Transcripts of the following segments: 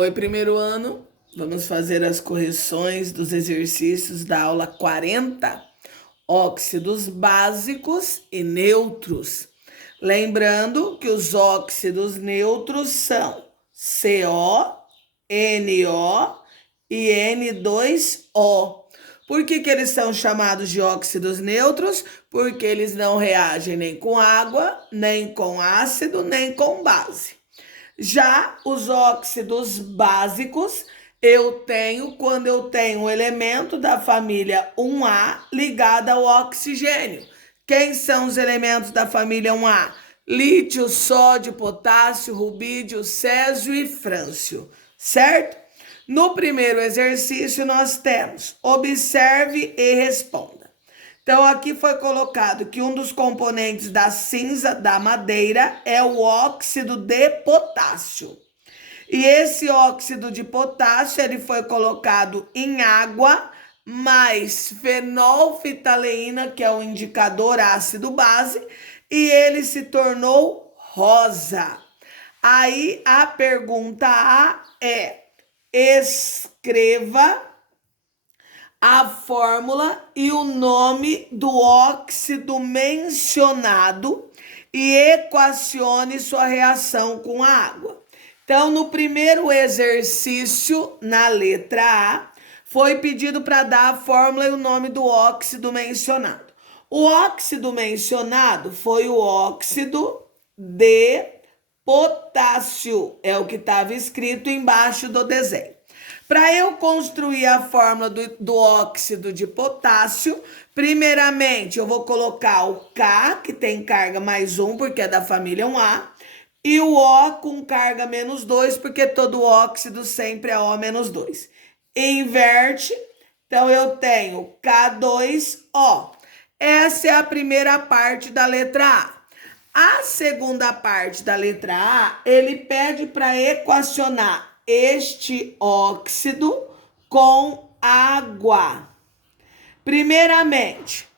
Oi, primeiro ano. Vamos fazer as correções dos exercícios da aula 40, óxidos básicos e neutros. Lembrando que os óxidos neutros são CO, NO e N2O. Por que eles são chamados de óxidos neutros? Porque eles não reagem nem com água, nem com ácido, nem com base. Já os óxidos básicos, eu tenho quando eu tenho um elemento da família 1A ligado ao oxigênio. Quem são os elementos da família 1A? Lítio, sódio, potássio, rubídio, césio e frâncio, certo? No primeiro exercício, nós temos observe e responda. Então, aqui foi colocado que um dos componentes da cinza da madeira é o óxido de potássio. E esse óxido de potássio, ele foi colocado em água, mais fenolftaleína, que é o indicador ácido-base, e ele se tornou rosa. Aí, a pergunta A é: escreva a fórmula e o nome do óxido mencionado e equacione sua reação com a água. Então, no primeiro exercício, na letra A, foi pedido para dar a fórmula e o nome do óxido mencionado. O óxido mencionado foi o óxido de potássio, é o que estava escrito embaixo do desenho. Para eu construir a fórmula do óxido de potássio, primeiramente eu vou colocar o K, que tem carga mais 1, porque é da família 1A, e o O com carga menos 2, porque todo óxido sempre é O menos 2. Inverte, então eu tenho K2O. Essa é a primeira parte da letra A. A segunda parte da letra A, ele pede para equacionar este óxido com água. Primeiramente,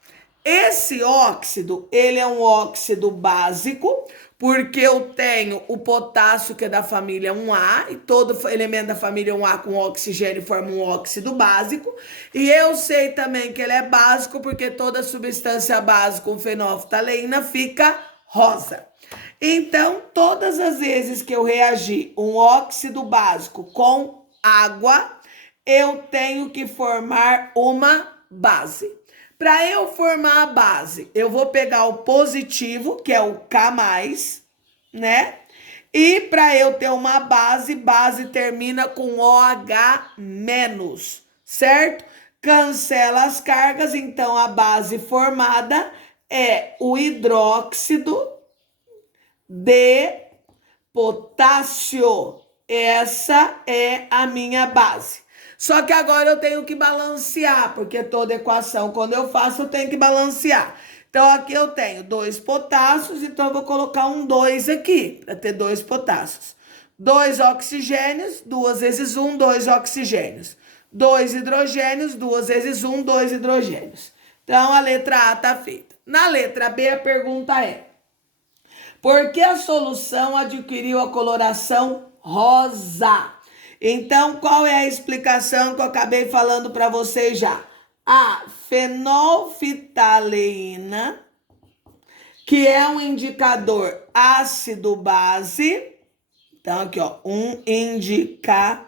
esse óxido, ele é um óxido básico, porque eu tenho o potássio, que é da família 1A, e todo elemento da família 1A com oxigênio forma um óxido básico. E eu sei também que ele é básico, porque toda substância básica com fenolftaleína fica rosa. Então, todas as vezes que eu reagir um óxido básico com água, eu tenho que formar uma base. Para eu formar a base, eu vou pegar o positivo, que é o K+, né? E para eu ter uma base, base termina com OH-, certo? Cancela as cargas, então a base formada é o hidróxido de potássio. Essa é a minha base. Só que agora eu tenho que balancear, porque toda equação, quando eu faço, eu tenho que balancear. Então, aqui eu tenho 2 potássios, então eu vou colocar um 2 aqui, para ter 2 potássios. 2 oxigênios, 2 vezes 1, 2 oxigênios. 2 hidrogênios, 2 vezes 1, 2 hidrogênios. Então, a letra A está feita. Na letra B, a pergunta é: por que a solução adquiriu a coloração rosa? Então, qual é a explicação que eu acabei falando para vocês já? A fenolftaleína, que é um indicador ácido-base. Então, aqui, ó, um indicador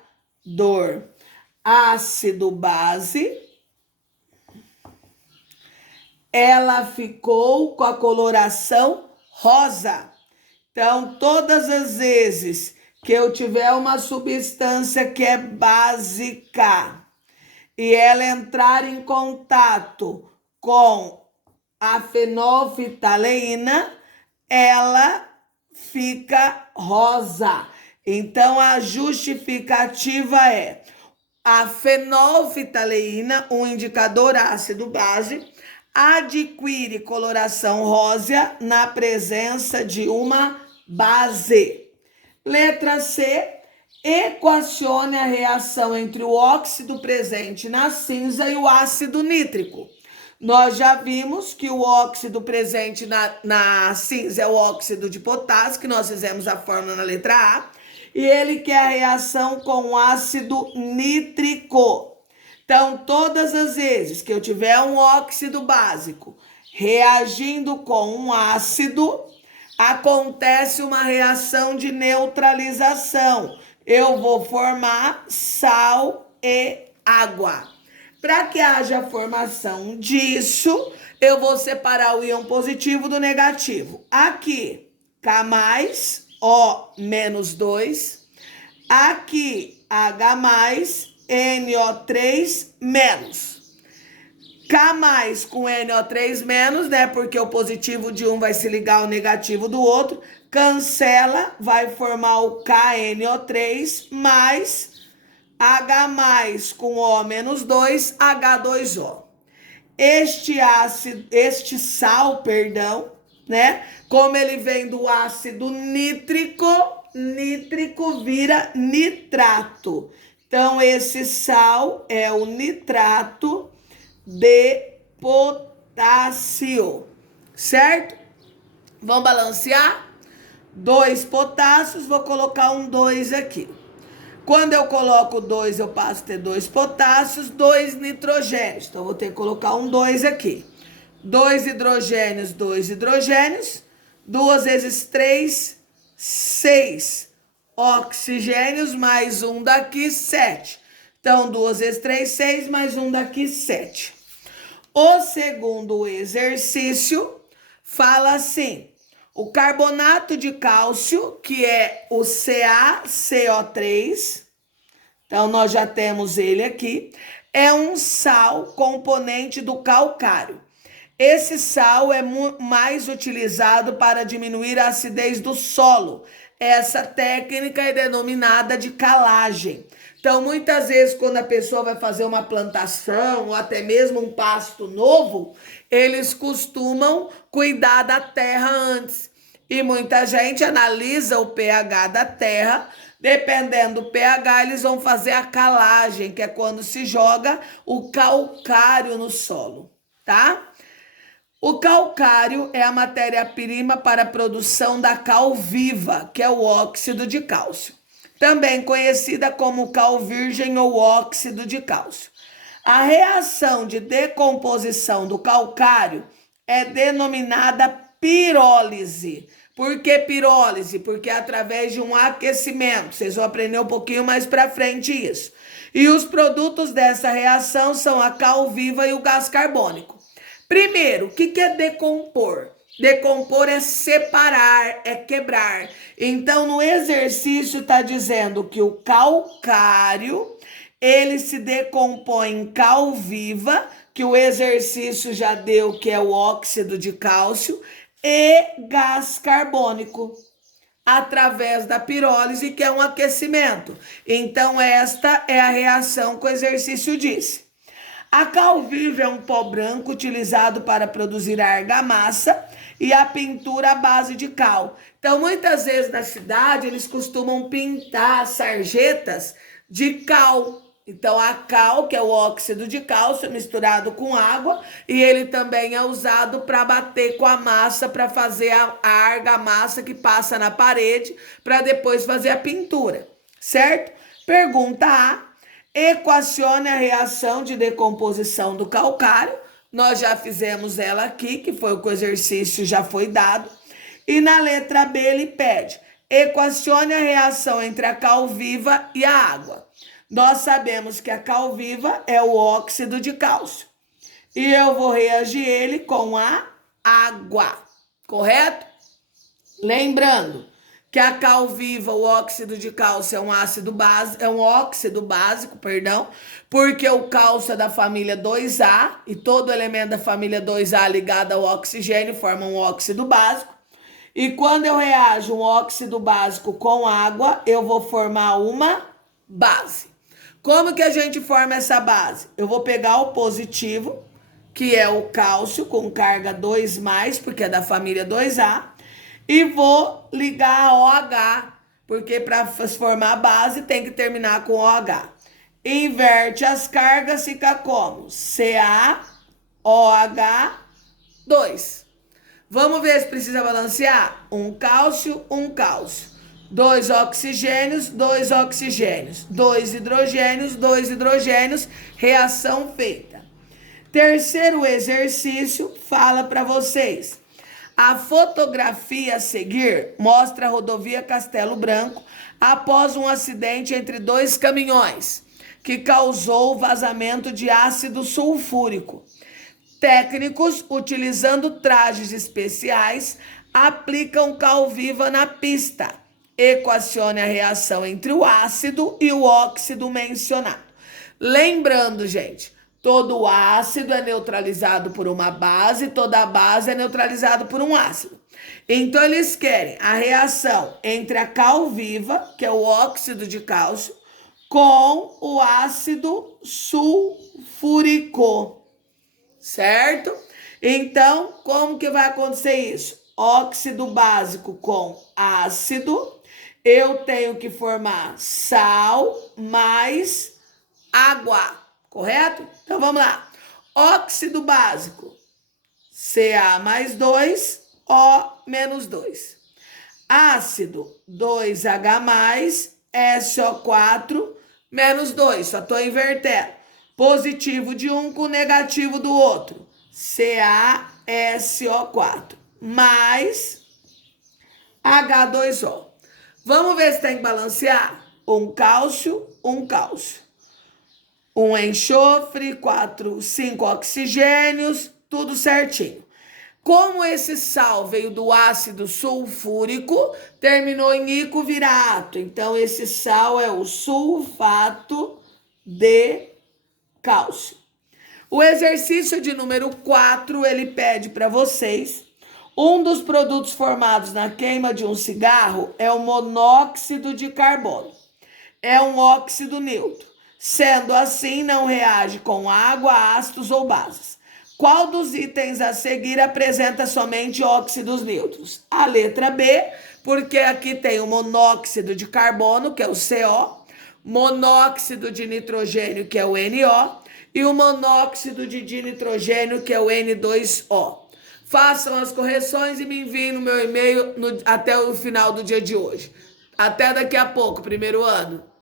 ácido-base. Ela ficou com a coloração rosa. Então, todas as vezes que eu tiver uma substância que é básica e ela entrar em contato com a fenolftaleína, ela fica rosa. Então, a justificativa é: a fenolftaleína, um indicador ácido-base, adquire coloração rosa na presença de uma base. Letra C, equacione a reação entre o óxido presente na cinza e o ácido nítrico. Nós já vimos que o óxido presente na cinza é o óxido de potássio, que nós fizemos a fórmula na letra A, e ele quer a reação com ácido nítrico. Então, todas as vezes que eu tiver um óxido básico reagindo com um ácido, acontece uma reação de neutralização. Eu vou formar sal e água. Para que haja formação disso, eu vou separar o íon positivo do negativo. Aqui, K mais, O menos 2. Aqui, H mais, NO3 menos. K mais com NO3 menos, né? Porque o positivo de um vai se ligar ao negativo do outro. Cancela, vai formar o KNO3 mais H mais com O menos 2, H2O. Este sal, né? Como ele vem do ácido nítrico, nítrico vira nitrato. Então, esse sal é o nitrato de potássio, certo? Vamos balancear? 2 potássios, vou colocar um 2 aqui. Quando eu coloco 2, eu passo a ter 2 potássios, 2 nitrogênios. Então, vou ter que colocar um 2 aqui. 2 hidrogênios, 2 hidrogênios. 2 vezes 3, 6 oxigênios, mais um daqui, 7. Então, 2 vezes 3, 6, mais um daqui, 7. O segundo exercício fala assim: o carbonato de cálcio, que é o CaCO3, então nós já temos ele aqui, é um sal componente do calcário. Esse sal é mais utilizado para diminuir a acidez do solo. Essa técnica é denominada de calagem. Então, muitas vezes, quando a pessoa vai fazer uma plantação ou até mesmo um pasto novo, eles costumam cuidar da terra antes. E muita gente analisa o pH da terra. Dependendo do pH, eles vão fazer a calagem, que é quando se joga o calcário no solo, tá? O calcário é a matéria-prima para a produção da cal viva, que é o óxido de cálcio, também conhecida como cal virgem ou óxido de cálcio. A reação de decomposição do calcário é denominada pirólise. Por que pirólise? Porque é através de um aquecimento. Vocês vão aprender um pouquinho mais para frente isso. E os produtos dessa reação são a cal viva e o gás carbônico. Primeiro, o que é decompor? Decompor é separar, é quebrar. Então, no exercício está dizendo que o calcário, ele se decompõe em cal viva, que o exercício já deu, que é o óxido de cálcio, e gás carbônico, através da pirólise, que é um aquecimento. Então, esta é a reação que o exercício disse. A cal viva é um pó branco utilizado para produzir a argamassa e a pintura à base de cal. Então, muitas vezes na cidade, eles costumam pintar sarjetas de cal. Então, a cal, que é o óxido de cálcio misturado com água, e ele também é usado para bater com a massa, para fazer a argamassa que passa na parede, para depois fazer a pintura, certo? Pergunta A. Equacione a reação de decomposição do calcário. Nós já fizemos ela aqui, que foi o que o exercício já foi dado. E na letra B ele pede: equacione a reação entre a cal viva e a água. Nós sabemos que a cal viva é o óxido de cálcio. E eu vou reagir ele com a água, correto? Lembrando que a cal viva, o óxido de cálcio, é um óxido básico, porque o cálcio é da família 2A e todo elemento da família 2A ligado ao oxigênio forma um óxido básico. E quando eu reajo um óxido básico com água, eu vou formar uma base. Como que a gente forma essa base? Eu vou pegar o positivo, que é o cálcio com carga 2+, porque é da família 2A, e vou ligar a OH, porque para formar a base tem que terminar com OH. Inverte as cargas, fica como? CaOH2. Vamos ver se precisa balancear? Um cálcio, um cálcio. 2 oxigênios, 2 oxigênios, 2 hidrogênios, 2 hidrogênios, reação feita. Terceiro exercício, fala para vocês. A fotografia a seguir mostra a rodovia Castelo Branco após um acidente entre 2 caminhões, que causou vazamento de ácido sulfúrico. Técnicos, utilizando trajes especiais, aplicam cal viva na pista. Equacione a reação entre o ácido e o óxido mencionado. Lembrando, gente, todo ácido é neutralizado por uma base, toda base é neutralizada por um ácido. Então, eles querem a reação entre a cal viva, que é o óxido de cálcio, com o ácido sulfúrico, certo? Então, como que vai acontecer isso? Óxido básico com ácido, eu tenho que formar sal mais água, correto? Então, vamos lá. Óxido básico, Ca mais 2, O menos 2. Ácido, 2H mais, SO4 menos 2. Só estou invertendo. Positivo de um com negativo do outro. CaSO4 mais H2O. Vamos ver se tem que balancear? Um cálcio. Um enxofre, 5 oxigênios, tudo certinho. Como esse sal veio do ácido sulfúrico, terminou em icovirato. Então, esse sal é o sulfato de cálcio. O exercício de número 4, ele pede para vocês. Um dos produtos formados na queima de um cigarro é o monóxido de carbono. É um óxido neutro. Sendo assim, não reage com água, ácidos ou bases. Qual dos itens a seguir apresenta somente óxidos neutros? A letra B, porque aqui tem o monóxido de carbono, que é o CO, monóxido de nitrogênio, que é o NO, e o monóxido de dinitrogênio, que é o N2O. Façam as correções e me enviem no meu e-mail até o final do dia de hoje. Até daqui a pouco, primeiro ano.